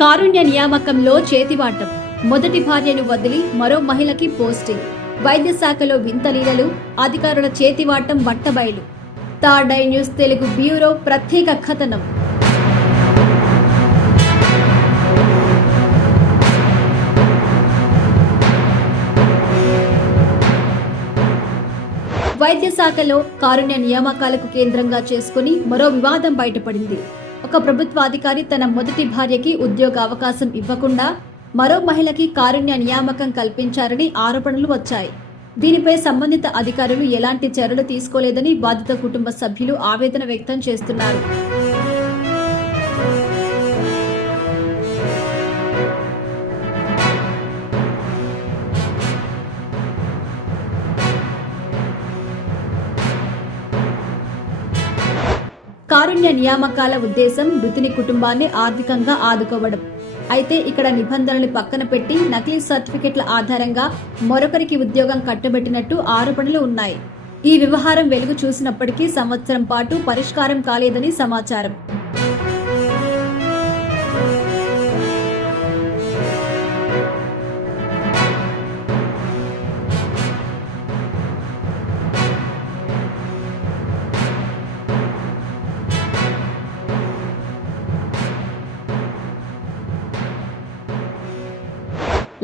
కారుణ్య నియామకంలో చేతివాటం. మొదటి భార్యను వదిలి మరో మహిళకి పోస్టింగ్. వైద్య శాఖలో వింతలీలలు, అధికారుల చేతివాటం బట్టబయలు. Third eye news Telugu bureau ప్రత్యేక కథనం. వైద్య శాఖలో కారుణ్య నియామకాలకు కేంద్రంగా చేసుకుని మరో వివాదం బయటపడింది. ఒక ప్రభుత్వ అధికారి తన మొదటి భార్యకి ఉద్యోగ అవకాశం ఇవ్వకుండా మరో మహిళకి కారుణ్య నియామకం కల్పించారని ఆరోపణలు వచ్చాయి. దీనిపై సంబంధిత అధికారులు ఎలాంటి చర్యలు తీసుకోలేదని బాధిత కుటుంబ సభ్యులు ఆవేదన వ్యక్తం చేస్తున్నారు. కారుణ్య నియామకాల ఉద్దేశం మృతుని కుటుంబాన్ని ఆర్థికంగా ఆదుకోవడం. అయితే ఇక్కడ నిబంధనలు పక్కన పెట్టి నకిలీ సర్టిఫికెట్ల ఆధారంగా మరొకరికి ఉద్యోగం కట్టబెట్టినట్టు ఆరోపణలు ఉన్నాయి. ఈ వ్యవహారం వెలుగు చూసినప్పటికీ సంవత్సరం పాటు పరిష్కారం కాలేదని సమాచారం.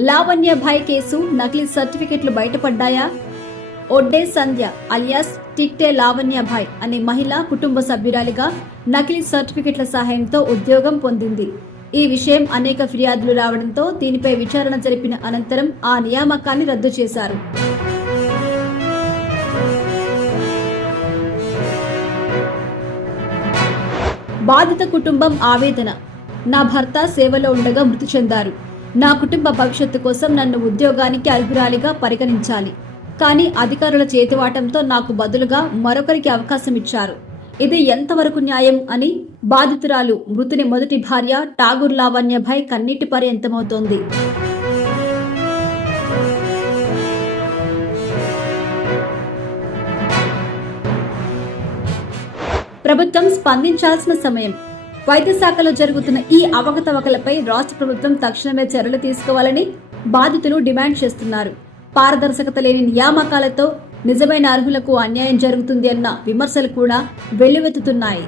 లావణ్యభాయ్ కేసు నకిలీ సర్టిఫికెట్లు బయటపడ్డాయా? ఒడ్డే సంధ్య అలియాస్ టిక్టే లావణ్యభాయ్ అనే మహిళ కుటుంబ సభ్యురాలిగా నకిలీ సర్టిఫికెట్ల సహాయంతో ఉద్యోగం పొందింది. ఈ విషయం అనేక ఫిర్యాదులు రావడంతో దీనిపై విచారణ జరిపిన అనంతరం ఆ నియామకాన్ని రద్దు చేశారు. బాధిత కుటుంబం ఆవేదన. నా భర్త సేవలో ఉండగా మృతి చెందారు. నా కుటుంబ భవిష్యత్తు కోసం నన్ను ఉద్యోగానికి అర్హురాలిగా పరిగణించాలి. కానీ అధికారుల చేతివాటంతో నాకు బదులుగా మరొకరికి అవకాశం ఇచ్చారు. ఇది ఎంతవరకు న్యాయం అని బాధితురాలు మృతుని మొదటి భార్య ఠాగూర్ లావణ్యభాయ్ కన్నీటి పర్యంతమవుతోంది. ప్రభుత్వం స్పందించాల్సిన సమయం. వైద్య శాఖలో జరుగుతున్న ఈ అవకతవకలపై రాష్ట్ర ప్రభుత్వం తక్షణమే చర్యలు తీసుకోవాలని బాధితులు డిమాండ్ చేస్తున్నారు. పారదర్శకత లేని నియామకాలతో నిజమైన అర్హులకు అన్యాయం జరుగుతుంది అన్న విమర్శలు కూడా వెల్లువెత్తుతున్నాయి.